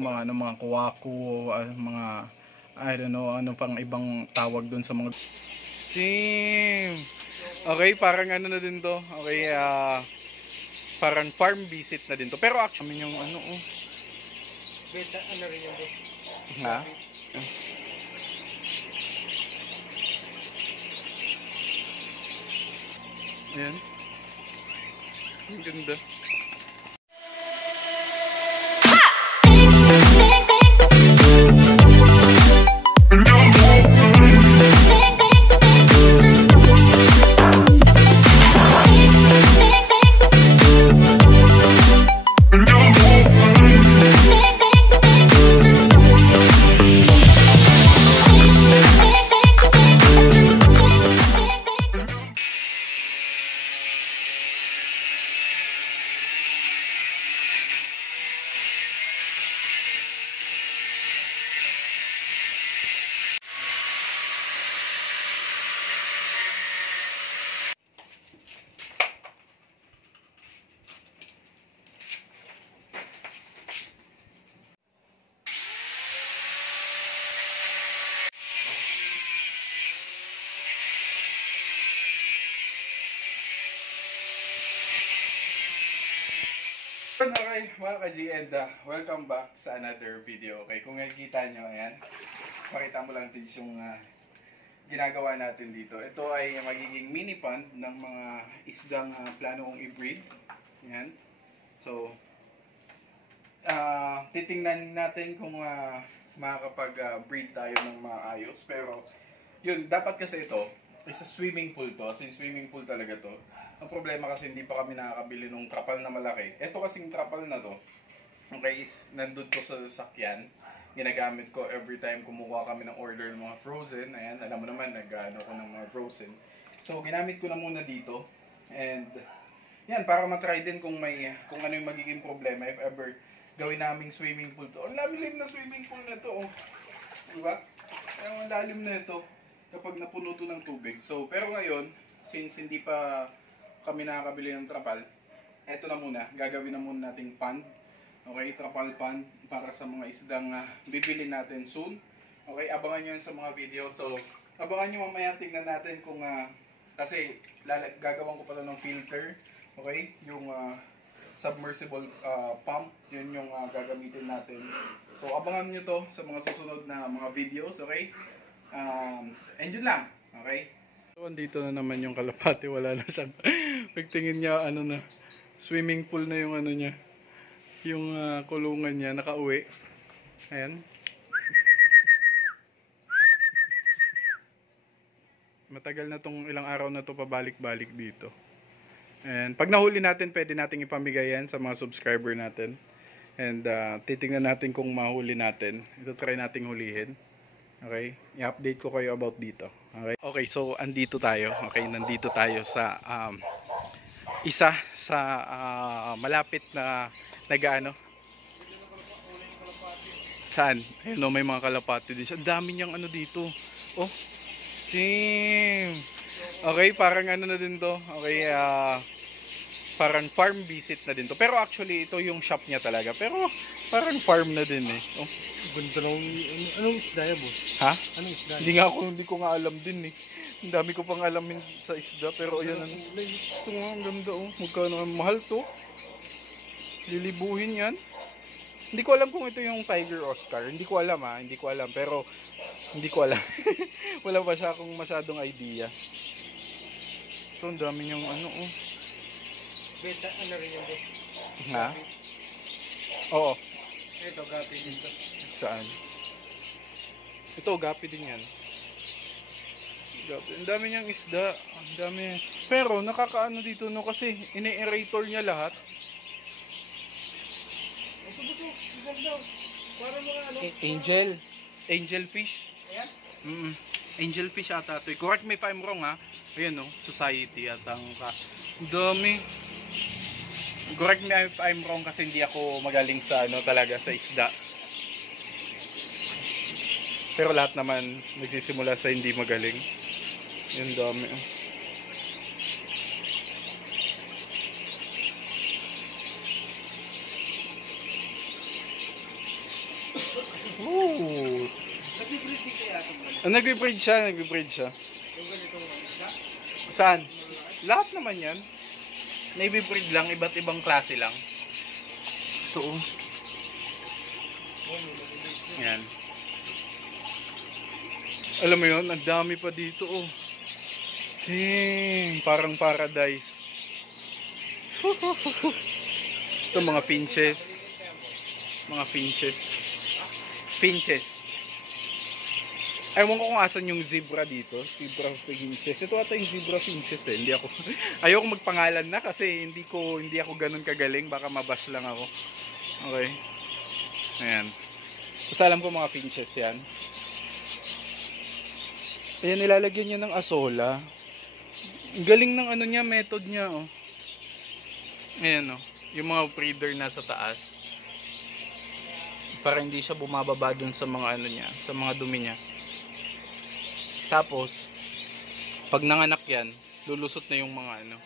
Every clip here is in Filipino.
mga kuwaku, mga I don't know ano pang ibang tawag doon sa mga team. Okay, parang ano na din to. Okay, parang farm visit na din to. Pero actually yung ano Beta, ano rin yung ha? Ayan. Ang ganda. Okay, mga ka-G, and welcome back sa another video. Okay, kung nakikita nyo, ayan, pakita mo lang din yung ginagawa natin dito. Ito ay magiging mini pond ng mga isdang plano kong i-breed. Ayan. So, titingnan natin kung makakapag-breed tayo ng maayos. Pero, yun, dapat kasi ito, isa swimming pool to. As in, swimming pool talaga to. Ang problema kasi hindi pa kami nakakabili ng trapal na malaki. Ito kasing trapal na to, okay, is nandun to sa sasakyan. Ginagamit ko every time kumukuha kami ng order ng mga frozen. Ayan, alam mo naman, nag-ano ko ng mga frozen. So, ginamit ko na muna dito. And, yan, para matry din kung ano yung magiging problema if ever gawin naming swimming pool to. Ang lalim na swimming pool na to, oh. Diba? Ang lalim na ito kapag napuno to ng tubig. So, pero ngayon, since hindi pa kami nakakabili ng trapal, eto na muna, gagawin na muna nating pond. Okay, trapal pond para sa mga isdang bibili natin soon. Okay, abangan nyo yun sa mga video. So, abangan nyo mamaya, tingnan natin kung, kasi gagawin ko pala ng filter. Okay, yung submersible pump, yun yung gagamitin natin. So, abangan nyo to sa mga susunod na mga videos, okay? And yun lang, okay? So, andito na naman yung kalapati, wala na siyang pagtingin niya, ano na, swimming pool na yung ano niya, yung kulungan niya, nakauwi. Ayan. Matagal na tong ilang araw na to pabalik-balik dito. And pag nahuli natin, pwede nating ipamigay yan sa mga subscriber natin. And titingnan natin kung mahuli natin. Ito try nating hulihin. Okay, i-update ko kayo about dito. Okay, okay, so andito tayo. Okay, nandito tayo sa isa sa malapit na nagaano. Saan? Ayun, no, may mga kalapati din siya. Ang dami niyang ano dito. Oh, team. Okay, parang ano na din to. Okay, parang farm visit na din to. Pero actually, ito yung shop niya talaga. Pero parang farm na din eh. Oh. ganda ng, anong isda yan, boss? Ha? Anong isda? Hindi ko nga alam din eh. Ang dami ko pang alamin sa isda. Pero ayan, ano. Ito nga, ang ganda oh. Magkano nga, mahal to. Lilibuhin yan. Hindi ko alam kung ito yung Tiger Oscar. Hindi ko alam ha. Hindi ko alam. Pero, hindi ko alam. Wala pa siya akong masyadong idea. Ito, ang dami niyang ano oh. Beta, ano rin yung boss? Ha? Oo. Ito, gapi dito. Saan? Ito, gapi din yan. Gapi. Ang dami niyang isda. Ang dami. Pero, nakakaano dito no kasi ini-aerator niya lahat. Ito, boss, ganda. Para mga ano? Angel fish. Ayan? Angel fish ata ito. Correct me if I'm wrong ha. Ayan no, society at ang dami. Correct me if I'm wrong kasi hindi ako magaling sa ano talaga sa isda. Pero lahat naman nagsisimula sa hindi magaling. Yung dami. Ooh. Nag-breed din kaya ito. Nagbe-breed siya, nagbe-breed siya. Yung ganitong isda. Saan? Lahat naman yan. Nagbe-breed lang, iba't ibang klase lang. Ito oh. Yan. Alam mo yun, ang dami pa dito oh. Dang, parang paradise. Ito mga finches. Mga finches. Finches. Ewan ko kung asan yung zebra dito. Zebra finches. Ito ata yung zebra finches eh. Hindi ako ayoko magpangalan na kasi hindi ako ganun kagaling. Baka mabash lang ako. Okay. Ayan. Basta alam ko mga finches yan. Ayan, nilalagyan niya ng asola. Ang galing ng ano niya, method niya oh. Ayan oh. Yung mga breeder nasa taas. Para hindi siya bumababa dun sa mga ano niya, sa mga dumi niya. Tapos, pag nanganak yan, lulusot na yung mga ano,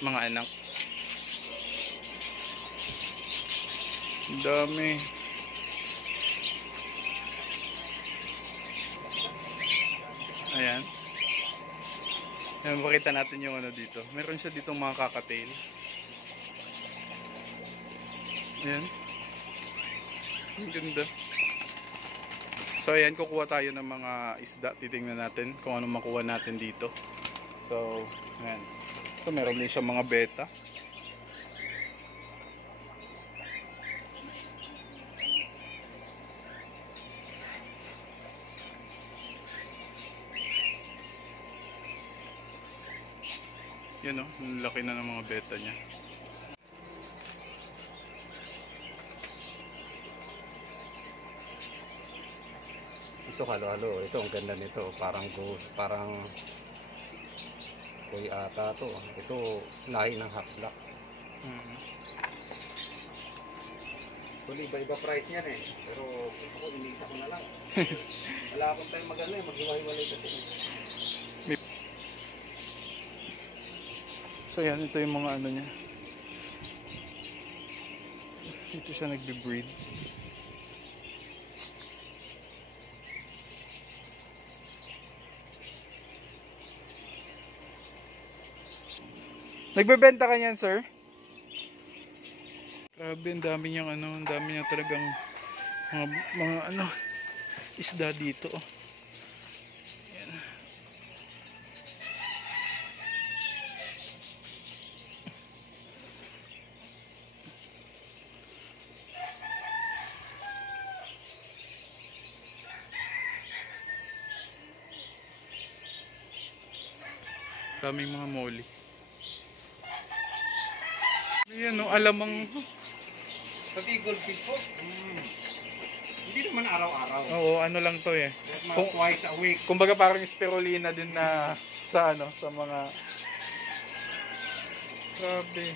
mga anak. Ang dami. Ayan. Ayan, makita natin yung ano dito. Meron siya ditong mga kakatail. Ayan. Ang ganda. So ayan, kukuha tayo ng mga isda. Titingnan natin kung ano makuha natin dito. So, ayan. So meron din siya mga beta. Yun o, laki na ng mga beta niya. Ito halo-halo, ito ang ganda nito, parang ghost, parang kuy ata to. Ito lahi ng haplak. Kung iba-iba price niyan eh, pero ako inisa ko na lang. Wala akong tayo magano eh, maghiwa-hiwalay kasi. So yan, ito yung mga ano niya. Dito siya nagbe-breed. Nagbebenta ka niyan, sir? Grabe, ang dami niyang ano, ang dami niya talagang mga ano, isda dito. Yan. Daming mga molly. Ayan o, alamang. Pati goldfish po, hindi naman araw-araw. Oo, ano lang to eh. Mga twice a week. Kumbaga parang spirulina din na sa ano, sa mga. Grabe.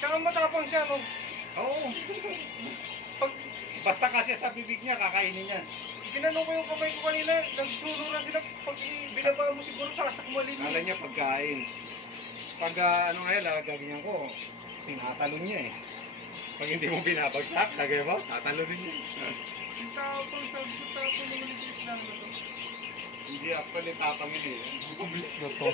Tsaka matapang siya, no? Oo. Pag, basta kasi sa bibig niya, kakainin niya. Ginano ko yung kamay ko kanina, nagsulo na sila. Pag binaba mo siguro sasakmalin. Kala niya pagkain. Pag ano ngayon, gaganyan ko, tinatalon niya eh. Pag hindi mo binabagsak, lagay mo, tatalonin niya. Yung tao ko, sabi ko tao ko naman yung Islam na to. Hindi actually tatangin eh. Ito.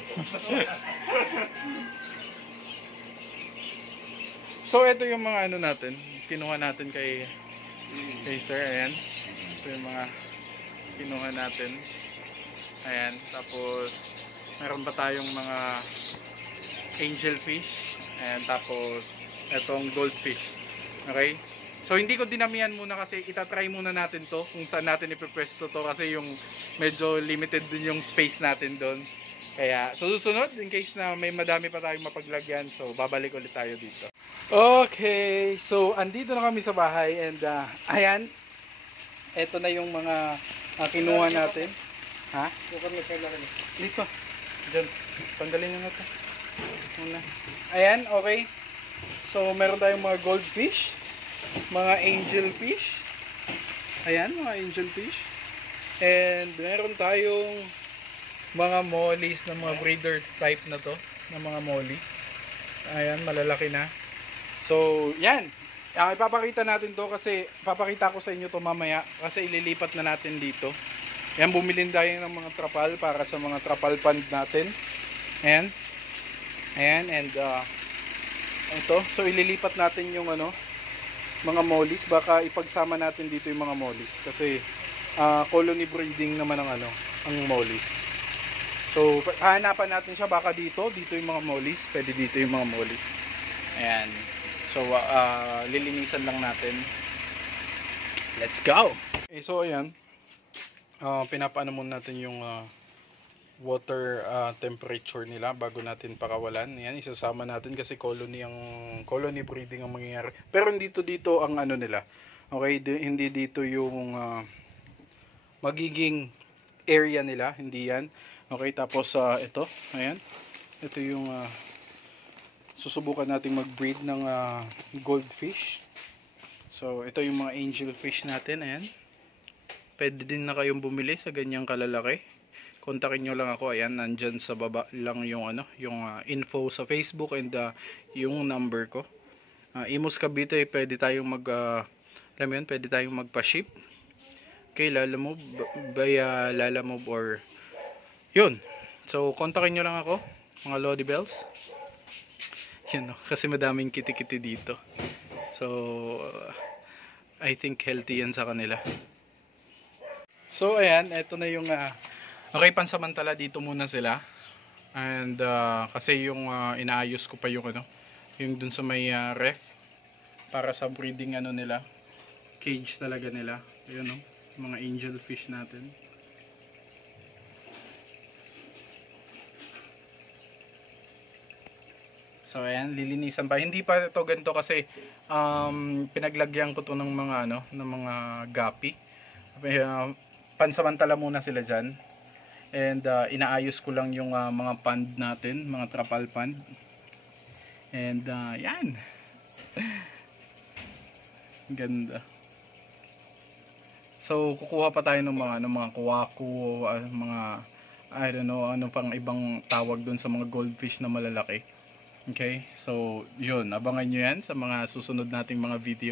So ito yung mga ano natin, kinuha natin kay sir, ayan. Ito yung mga kinuha natin. Ayan, tapos meron pa tayong mga angelfish. Ayan, tapos etong goldfish. Okay? So hindi ko dinamihan muna kasi itatry muna natin to kung saan natin ipipwesto to kasi yung medyo limited din yung space natin doon. Kaya so susunod in case na may madami pa tayong mapaglagyan, so babalik ulit tayo dito. Okay, so andito na kami sa bahay and ayan, eto na yung mga kinuha natin. Ha? Bukod na sila rin. Dito. Diyan. Tanggalin na natin. Muna. Ayan, okay. So meron tayong mga goldfish, mga angelfish. Ayan, mga angelfish. And meron tayong mga mollies na mga breeder type na to, na mga molly. Ayan, malalaki na. So, yan. Ipapakita natin to kasi papakita ko sa inyo to mamaya kasi ililipat na natin dito. Ayan, bumili tayo ng mga trapal para sa mga trapal pond natin. Ayan. Ayan, and ito. So ililipat natin yung mga mollies. Baka ipagsama natin dito yung mga mollies kasi colony breeding naman ang ang mollies. So hahanapan natin siya baka dito yung mga mollies, pwede dito yung mga mollies. Ayan. So, lilinisan lang natin. Let's go! Okay, so, ayan. Pinapaano muna natin yung water temperature nila bago natin pakawalan. Ayan, isasama natin kasi colony breeding ang mangyayari. Pero dito ang nila. Okay, hindi dito yung magiging area nila. Hindi yan. Okay, tapos ito. Ayan. Ito yung susubukan natin mag-breed ng goldfish. So, ito yung mga angelfish natin. Ayan. Pwede din na kayong bumili sa ganyang kalalaki. Kontakin nyo lang ako. Ayan, nandyan sa baba lang yung info sa Facebook and yung number ko. Imus Cavite, pwede tayong pwede tayong magpa-ship. Okay, Lalamove, via Lalamove or yun. So, kontakin nyo lang ako, mga Lodi Bells. Yan, kasi madaming kiti-kiti dito. So, I think healthy yan sa kanila. So, ayan, eto na yung okay, pansamantala dito muna sila. And kasi yung inaayos ko pa yung yung dun sa may ref para sa breeding nila. Cage talaga nila. Ayun, mga angelfish natin. So ayan, lilinisan pa. Hindi pa ito ganito kasi pinaglagyan ko to ng mga ng mga gapi. Pansamantala muna sila diyan. And inaayos ko lang yung mga pond natin, mga trapal pond. And yan. Ganda. So kukuha pa tayo ng mga kuwaku, mga I don't know ano pang ibang tawag doon sa mga goldfish na malalaki. Okay, so yun, abangan nyo yan sa mga susunod nating mga video.